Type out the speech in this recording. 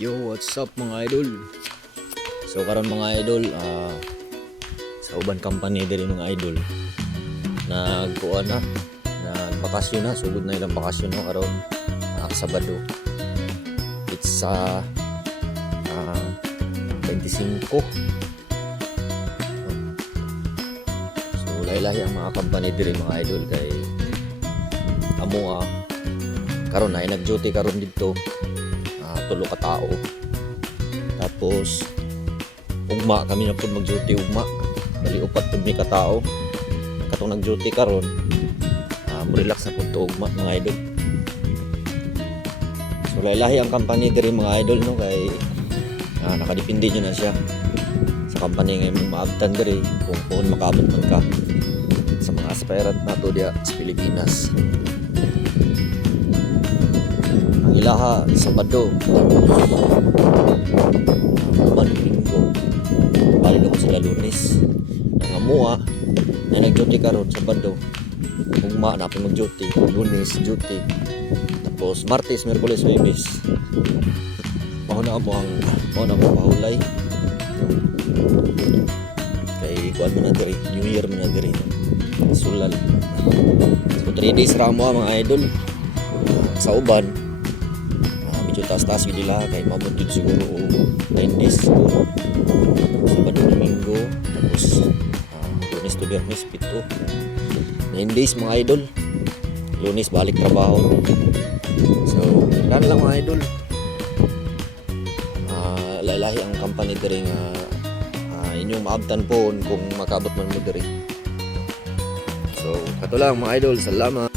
Yo, what's up mga idol? So karon mga idol, sa uban company diri mga idol. Nagkuan na, nagbakasyon na, sugod na ilang bakasyon no karon Sabado. It's 25. So lahi-lahi ang mga company diri mga idol kay amo karon ay nag-duty karon dito. Tulo ka tao. Tapos ugma kami na pud mag-duty ugma. Bali upat pud mi ka tao. Katong nag-duty karon, relax na pud to ugma mga idol. So lahi ang company diri mga idol no kay nakadepende nyo na siya sa company nga imong maabtan diri kung makaabot man ka sa mga aspirant nato diya sa Pilipinas. Ilaha Sabado uban Linggo balik ako sila Lunes ang amua na nag-duty karon Sabado ugma na pa mag-duty Lunes duty tapos Martes, Miyerkules, Huwebes mahuna mo ang pahulay kay kuan mo na diri New Year mo na diri sulal so 3 days ramo mga idol sa uban medyo taas-taas yun nila kay mabot yun siguro 9 days siguro Sabado, Domingo tapos Lunes to Biyernes, Pito 9 days mga idol Lunes balik trabaho so yan lang mga idol lahi ang company diri nga inyong maabtan po kung makabot man mo diri so kato lang mga idol salamat.